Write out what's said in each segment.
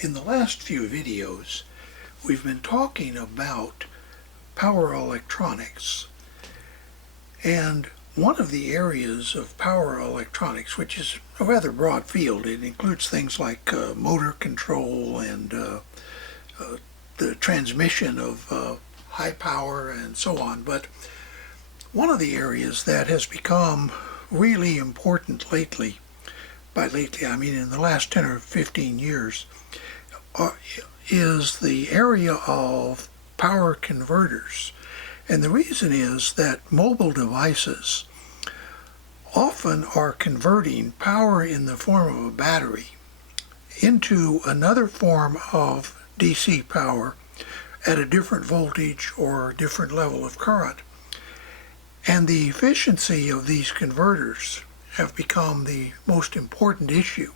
In the last few videos, we've been talking about power electronics. And one of the areas of power electronics, which is a rather broad field, it includes things like motor control and the transmission of high power and so on. But one of the areas that has become really important lately, by lately I mean in the last 10 or 15 years, is the area of power converters. And the reason is that mobile devices often are converting power in the form of a battery into another form of DC power at a different voltage or different level of current. And the efficiency of these converters have become the most important issue,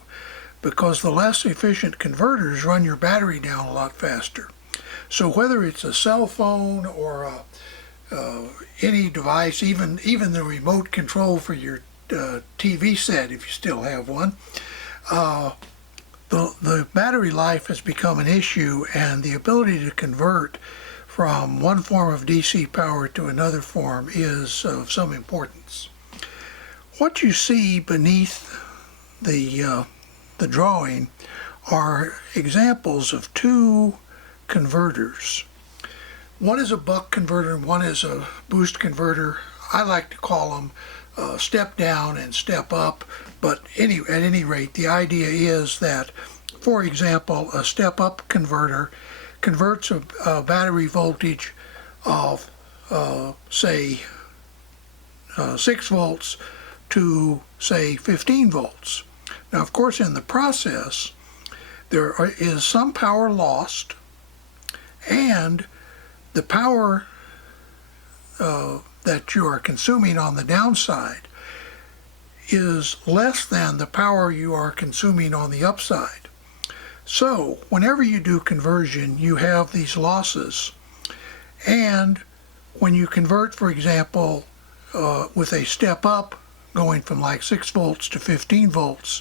because the less efficient converters run your battery down a lot faster. So whether it's a cell phone or any device, even the remote control for your TV set, if you still have one, the battery life has become an issue, and the ability to convert from one form of DC power to another form is of some importance. What you see beneath the drawing are examples of two converters. One is a buck converter and one is a boost converter. I like to call them step down and step up, but at any rate, the idea is that, for example, a step up converter converts a battery voltage of say 6 volts to say 15 volts. Now, of course, in the process, there is some power lost, and the power that you are consuming on the downside is less than the power you are consuming on the upside. So, whenever you do conversion, you have these losses. And when you convert, for example, with a step up, going from like 6 volts to 15 volts,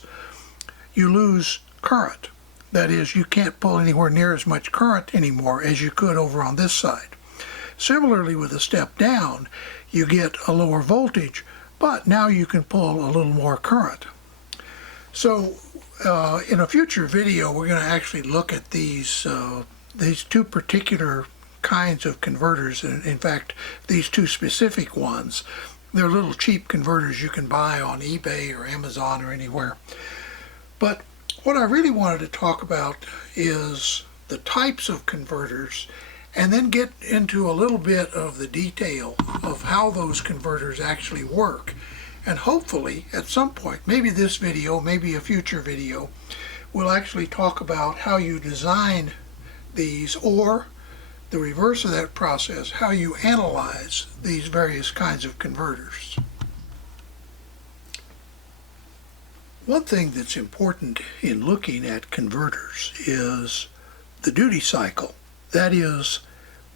you lose current. That is, you can't pull anywhere near as much current anymore as you could over on this side. Similarly, with a step down, you get a lower voltage, but now you can pull a little more current. So in a future video, we're going to actually look at these two particular kinds of converters. In fact, these two specific ones. They're little cheap converters you can buy on eBay or Amazon or anywhere. But what I really wanted to talk about is the types of converters, and then get into a little bit of the detail of how those converters actually work. And hopefully, at some point, maybe this video, maybe a future video, we'll actually talk about how you design these, or the reverse of that process, how you analyze these various kinds of converters. One thing that's important in looking at converters is the duty cycle. That is,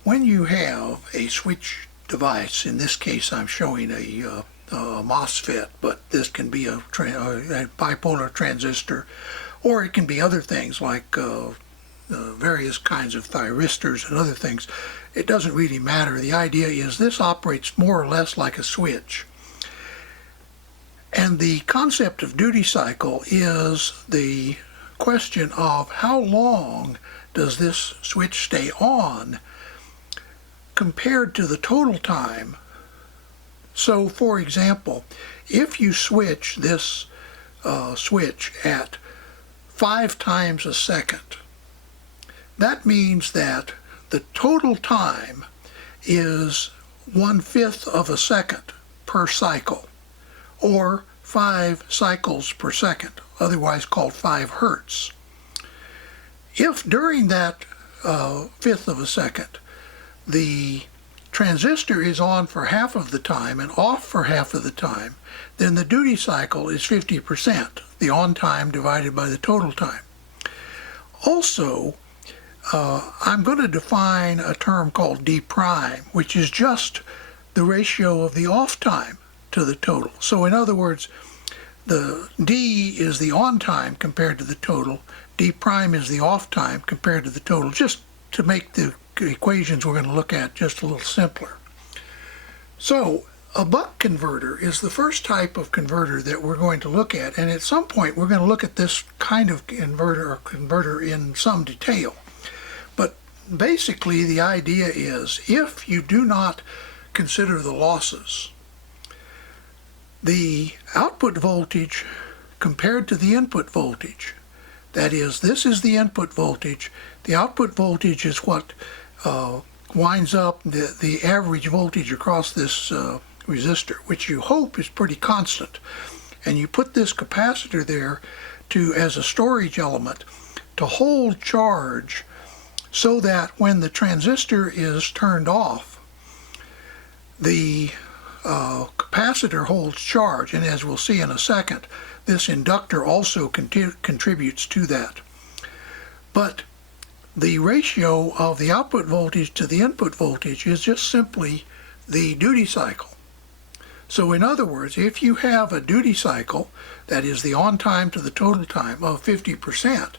when you have a switch device, in this case I'm showing a MOSFET, but this can be a bipolar transistor, or it can be other things like various kinds of thyristors and other things. It doesn't really matter. The idea is this operates more or less like a switch. And the concept of duty cycle is the question of how long does this switch stay on compared to the total time. So, for example, if you switch this switch at 5 times a second, that means that the total time is 1/5 of a second per cycle, or 5 cycles per second, otherwise called 5 hertz. If during that 1/5 of a second the transistor is on for half of the time and off for half of the time, then the duty cycle is 50%, the on time divided by the total time. Also, I'm going to define a term called D prime, which is just the ratio of the off time to the total. So in other words, the D is the on time compared to the total, D prime is the off time compared to the total, just to make the equations we're going to look at just a little simpler. So a buck converter is the first type of converter that we're going to look at, and at some point we're going to look at this kind of converter in some detail. But basically the idea is, if you do not consider the losses, the output voltage compared to the input voltage, that is, this is the input voltage, the output voltage is what winds up the average voltage across this resistor, which you hope is pretty constant. And you put this capacitor there as a storage element to hold charge, so that when the transistor is turned off, the capacitor holds charge, and as we'll see in a second, this inductor also contributes to that. But the ratio of the output voltage to the input voltage is just simply the duty cycle. So in other words, if you have a duty cycle, that is the on time to the total time, of 50%,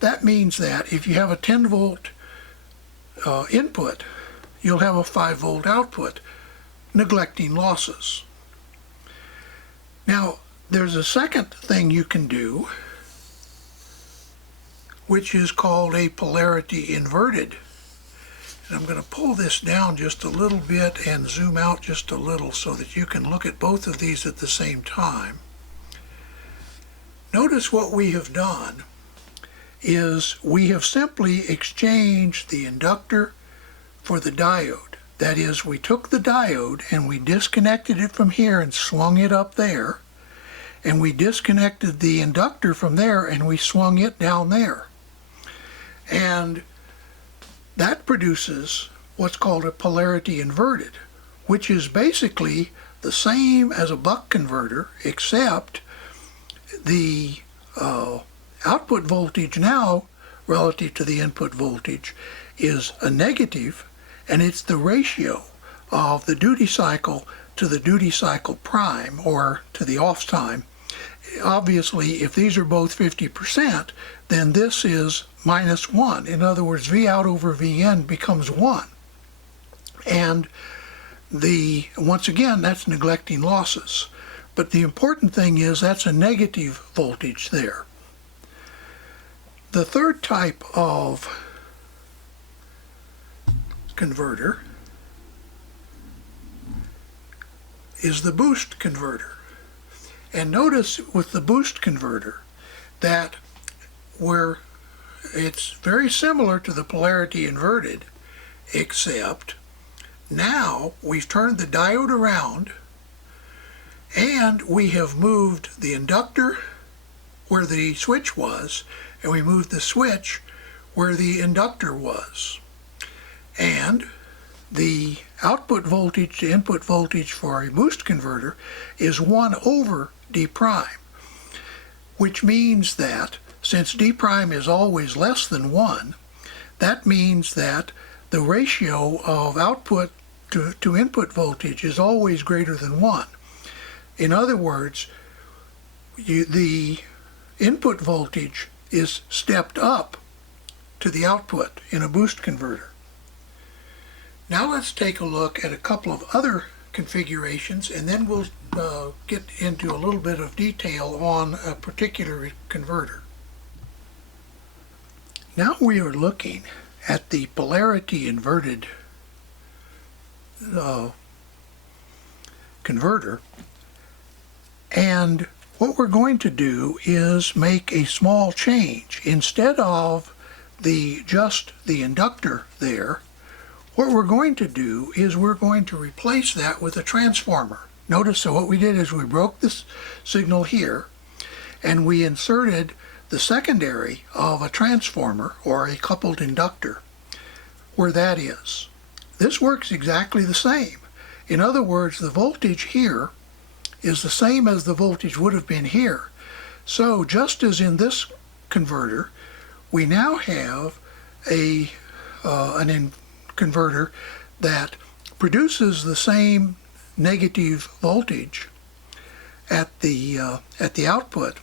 that means that if you have a 10 volt input, you'll have a 5 volt output, neglecting losses. Now, there's a second thing you can do, which is called a polarity inverted. And I'm going to pull this down just a little bit and zoom out just a little so that you can look at both of these at the same time. Notice what we have done is we have simply exchanged the inductor for the diode. That is, we took the diode and we disconnected it from here and swung it up there, and we disconnected the inductor from there and we swung it down there. And that produces what's called a polarity inverted, which is basically the same as a buck converter, except the output voltage now relative to the input voltage is a negative, and it's the ratio of the duty cycle to the duty cycle prime, or to the off time. Obviously, if these are both 50%, then this is -1. In other words, V out over Vn becomes 1. And once again, that's neglecting losses. But the important thing is that's a negative voltage there. The third type of converter is the boost converter. And notice with the boost converter that it's very similar to the polarity inverted, except now we've turned the diode around and we have moved the inductor where the switch was, and we moved the switch where the inductor was. And the output voltage to input voltage for a boost converter is 1 over D prime, which means that since D prime is always less than 1, that means that the ratio of output to input voltage is always greater than 1. In other words, the input voltage is stepped up to the output in a boost converter. Now let's take a look at a couple of other configurations, and then we'll get into a little bit of detail on a particular converter. Now we are looking at the polarity inverted converter, and what we're going to do is make a small change. Instead of just the inductor there, what we're going to do is we're going to replace that with a transformer. Notice, so what we did is we broke this signal here and we inserted the secondary of a transformer or a coupled inductor where that is. This works exactly the same. In other words, the voltage here is the same as the voltage would have been here. So just as in this converter, we now have an converter that produces the same negative voltage at the output,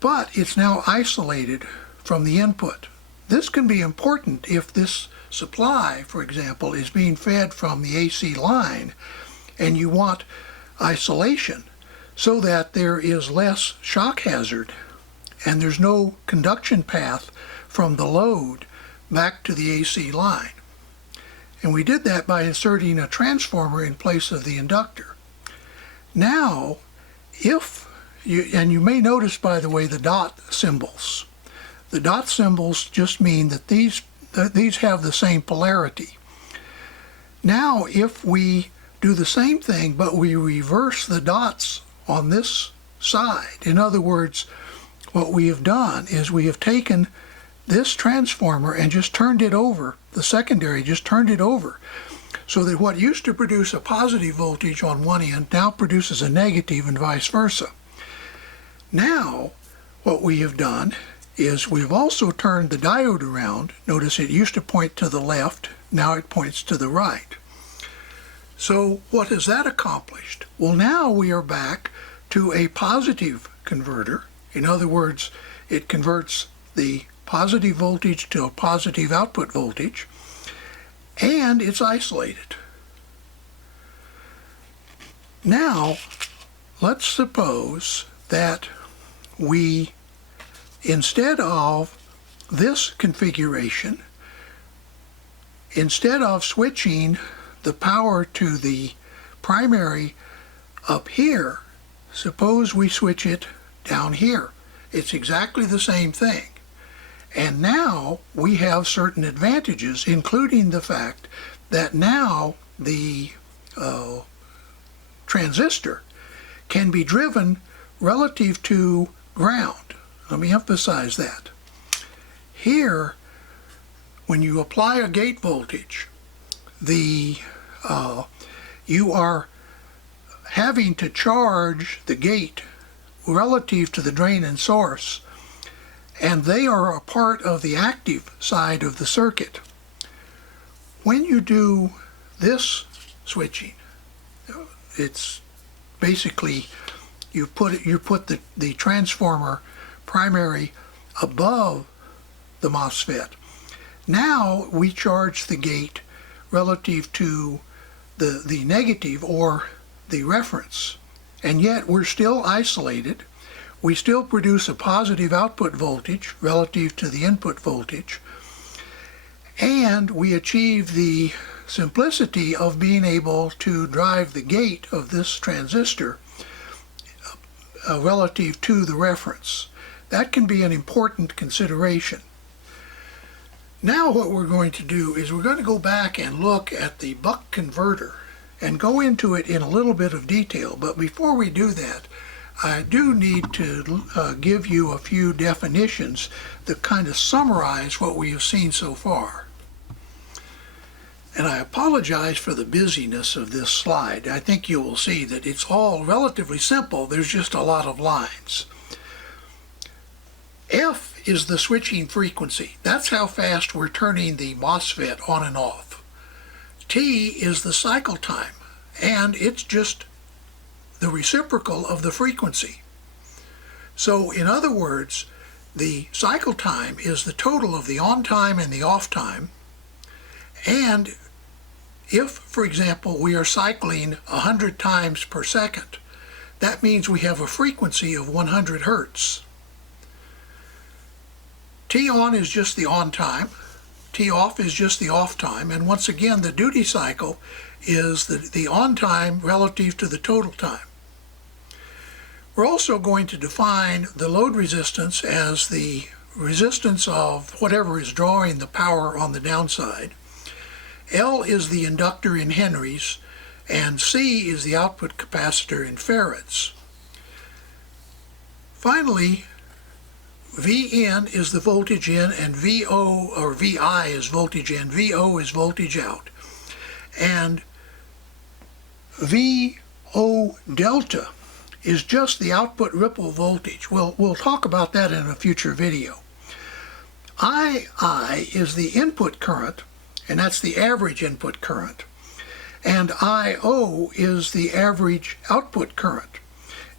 but it's now isolated from the input. This can be important if this supply, for example, is being fed from the AC line and you want isolation so that there is less shock hazard and there's no conduction path from the load back to the AC line. And we did that by inserting a transformer in place of the inductor. Now, and you may notice, by the way, the dot symbols. The dot symbols just mean that these have the same polarity. Now, if we do the same thing, but we reverse the dots on this side, in other words, what we have done is we have taken this transformer and just turned it over, the secondary just turned it over, so that what used to produce a positive voltage on one end now produces a negative and vice versa. Now, what we have done is we've also turned the diode around. Notice it used to point to the left, now it points to the right. So what has that accomplished? Well, now we are back to a positive converter. In other words, it converts the positive voltage to a positive output voltage, and it's isolated. Now, let's suppose that we, instead of this configuration, instead of switching the power to the primary up here, suppose we switch it down here. It's exactly the same thing. And now we have certain advantages, including the fact that now the transistor can be driven relative to ground. Let me emphasize that. Here, when you apply a gate voltage, you are having to charge the gate relative to the drain and source, and they are a part of the active side of the circuit. When you do this switching, it's basically you put the transformer primary above the MOSFET. Now we charge the gate relative to the negative or the reference, and yet we're still isolated. We still produce a positive output voltage relative to the input voltage, and we achieve the simplicity of being able to drive the gate of this transistor relative to the reference. That can be an important consideration. Now what we're going to do is we're going to go back and look at the buck converter and go into it in a little bit of detail. But before we do that, I do need to give you a few definitions that kind of summarize what we have seen so far. And I apologize for the busyness of this slide. I think you will see that it's all relatively simple. There's just a lot of lines. F is the switching frequency. That's how fast we're turning the MOSFET on and off. T is the cycle time, and it's just the reciprocal of the frequency. So in other words, the cycle time is the total of the on time and the off time. And if, for example, we are cycling 100 times per second, that means we have a frequency of 100 hertz. T on is just the on time, T off is just the off time, and once again the duty cycle is the on time relative to the total time. We're also going to define the load resistance as the resistance of whatever is drawing the power on the downside. L is the inductor in henries, and C is the output capacitor in farads. Finally, Vn is the voltage in, and VO or Vi is voltage in, VO is voltage out. And VO delta is just the output ripple voltage. We'll talk about that in a future video. II is the input current, and that's the average input current. And IO is the average output current.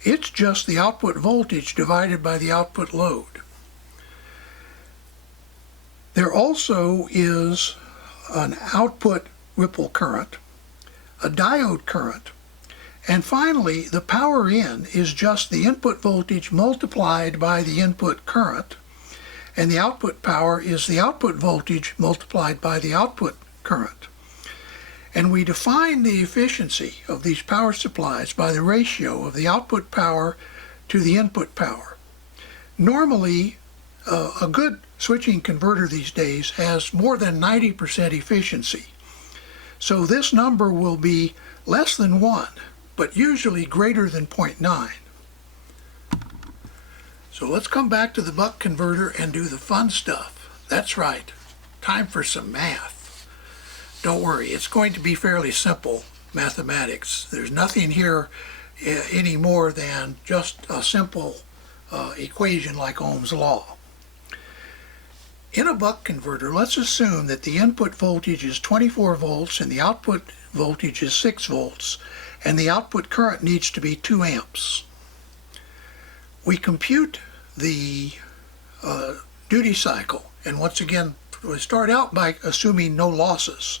It's just the output voltage divided by the output load. There also is an output ripple current, a diode current, and finally the power in is just the input voltage multiplied by the input current, and the output power is the output voltage multiplied by the output current. And we define the efficiency of these power supplies by the ratio of the output power to the input power. Normally, a good switching converter these days has more than 90% efficiency. So this number will be less than 1, but usually greater than 0.9. So let's come back to the buck converter and do the fun stuff. That's right, time for some math. Don't worry, it's going to be fairly simple mathematics. There's nothing here any more than just a simple equation like Ohm's law. In a buck converter, let's assume that the input voltage is 24 volts and the output voltage is 6 volts, and the output current needs to be 2 amps. We compute the duty cycle, and once again, we start out by assuming no losses.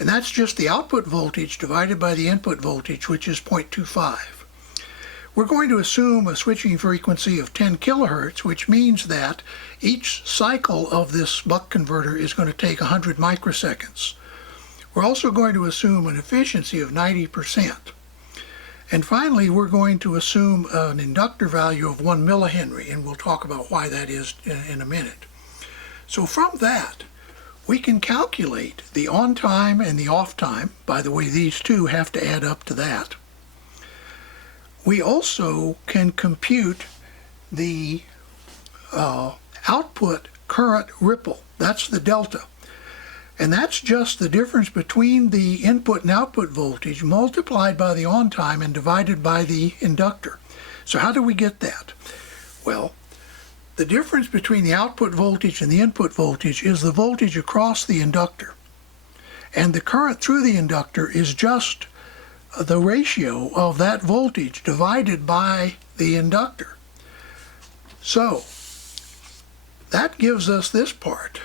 And that's just the output voltage divided by the input voltage, which is 0.25. We're going to assume a switching frequency of 10 kilohertz, which means that each cycle of this buck converter is going to take 100 microseconds. We're also going to assume an efficiency of 90%. And finally, we're going to assume an inductor value of 1 millihenry, and we'll talk about why that is in a minute. So from that, we can calculate the on time and the off time. By the way, these two have to add up to that. We also can compute the output current ripple. That's the delta. And that's just the difference between the input and output voltage multiplied by the on time and divided by the inductor. So how do we get that? Well, the difference between the output voltage and the input voltage is the voltage across the inductor. And the current through the inductor is just the ratio of that voltage divided by the inductor. So that gives us this part,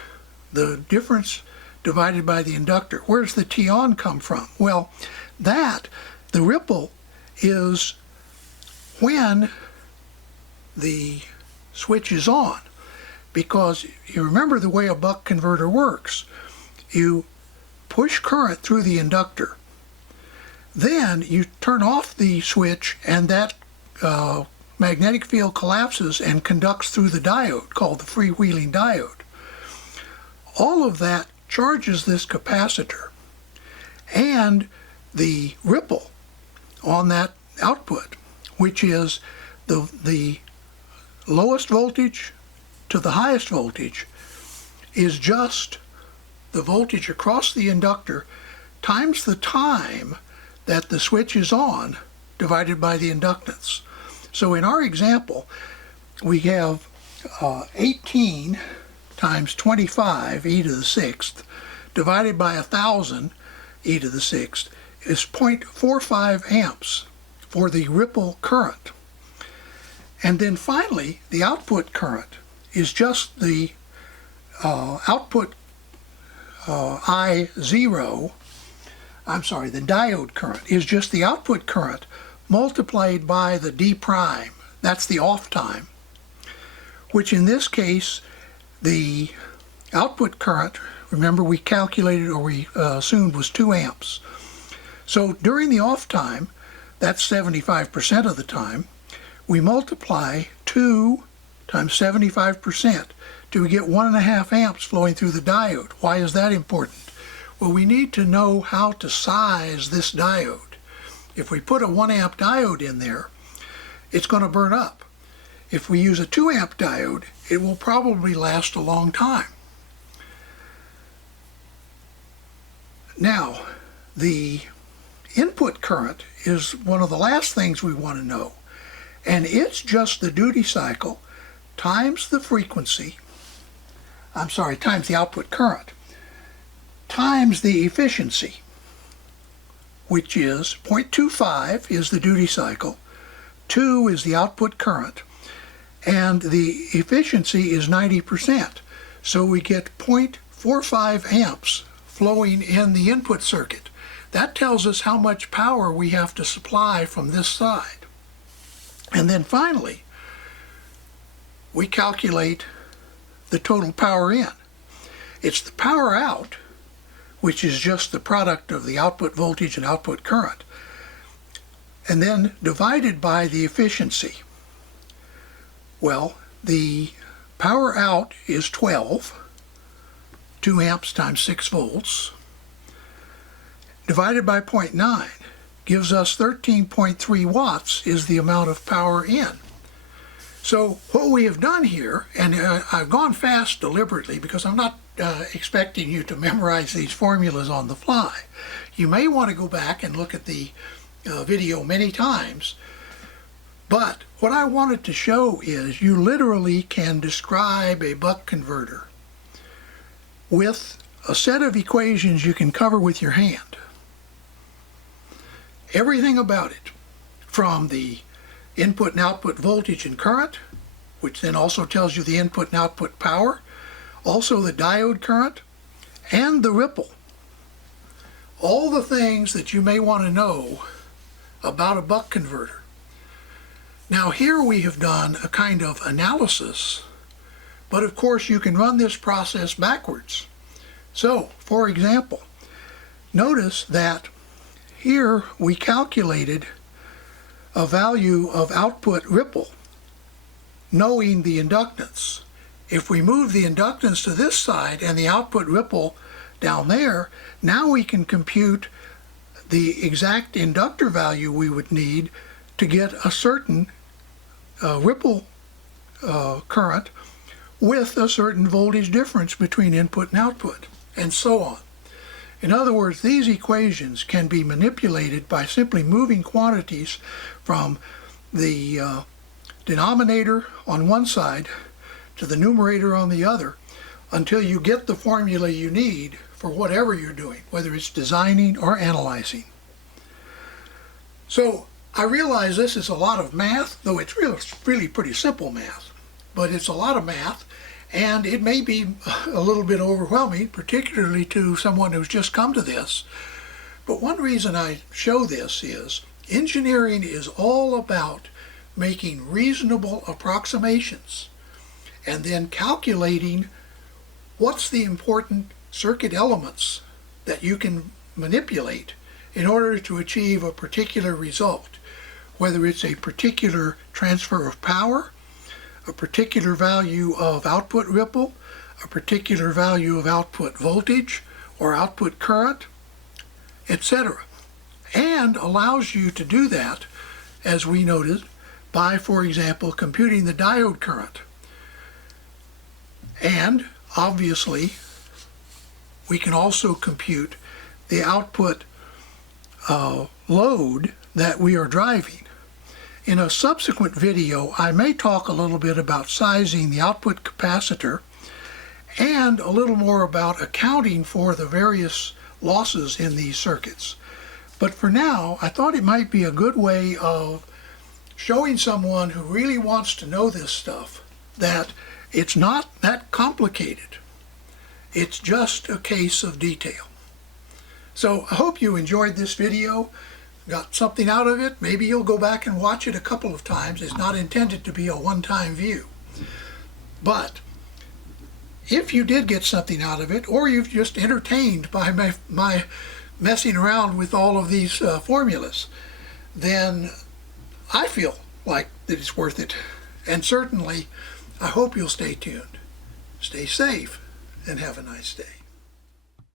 the difference divided by the inductor. Where does the T on come from? Well, the ripple is when the switch is on, because you remember the way a buck converter works. You push current through the inductor, then you turn off the switch and that magnetic field collapses and conducts through the diode called the freewheeling diode. All of that charges this capacitor, and the ripple on that output, which is the lowest voltage to the highest voltage, is just the voltage across the inductor times the time that the switch is on divided by the inductance. So in our example, we have 18 times 25 e to the 6th divided by 1,000 e to the 6th is 0.45 amps for the ripple current. And then finally, the output current is just the output the diode current is just the output current multiplied by the D prime. That's the off time, which in this case, the output current, remember we calculated or we assumed was 2 amps. So during the off time, that's 75% of the time, we multiply 2 times 75% to get 1.5 amps flowing through the diode. Why is that important? Well, we need to know how to size this diode. If we put a 1 amp diode in there, it's going to burn up. If we use a 2 amp diode, it will probably last a long time. Now, the input current is one of the last things we want to know, and it's just the duty cycle times the frequency, times the output current, times the efficiency, which is 0.25 is the duty cycle, 2 is the output current, and the efficiency is 90%. So we get 0.45 amps flowing in the input circuit. That tells us how much power we have to supply from this side. And then finally, we calculate the total power in. It's the power out, which is just the product of the output voltage and output current, and then divided by the efficiency. Well, the power out is 12, 2 amps times 6 volts, divided by 0.9 gives us 13.3 watts is the amount of power in. So what we have done here, and I've gone fast deliberately because I'm not expecting you to memorize these formulas on the fly. You may want to go back and look at the video many times, but what I wanted to show is you literally can describe a buck converter with a set of equations you can cover with your hand. Everything about it, from the input and output voltage and current, which then also tells you the input and output power, also the diode current, and the ripple. All the things that you may want to know about a buck converter. Now here we have done a kind of analysis, but of course you can run this process backwards. So, for example, notice that here we calculated a value of output ripple, knowing the inductance. If we move the inductance to this side and the output ripple down there, now we can compute the exact inductor value we would need to get a certain ripple current with a certain voltage difference between input and output, and so on. In other words, these equations can be manipulated by simply moving quantities from the denominator on one side to the numerator on the other until you get the formula you need for whatever you're doing, whether it's designing or analyzing. So I realize this is a lot of math, though it's really pretty simple math, but it's a lot of math, and it may be a little bit overwhelming, particularly to someone who's just come to this. But one reason I show this is engineering is all about making reasonable approximations and then calculating what's the important circuit elements that you can manipulate in order to achieve a particular result, whether it's a particular transfer of power, a particular value of output ripple, a particular value of output voltage or output current, etc. And allows you to do that, as we noted, by, for example, computing the diode current. And obviously, we can also compute the output load that we are driving. In a subsequent video, I may talk a little bit about sizing the output capacitor and a little more about accounting for the various losses in these circuits. But for now, I thought it might be a good way of showing someone who really wants to know this stuff that it's not that complicated. It's just a case of detail. So I hope you enjoyed this video, got something out of it. Maybe you'll go back and watch it a couple of times. It's not intended to be a one-time view. But if you did get something out of it, or you've just entertained by my messing around with all of these formulas, then I feel like that it's worth it. And certainly, I hope you'll stay tuned. Stay safe and have a nice day.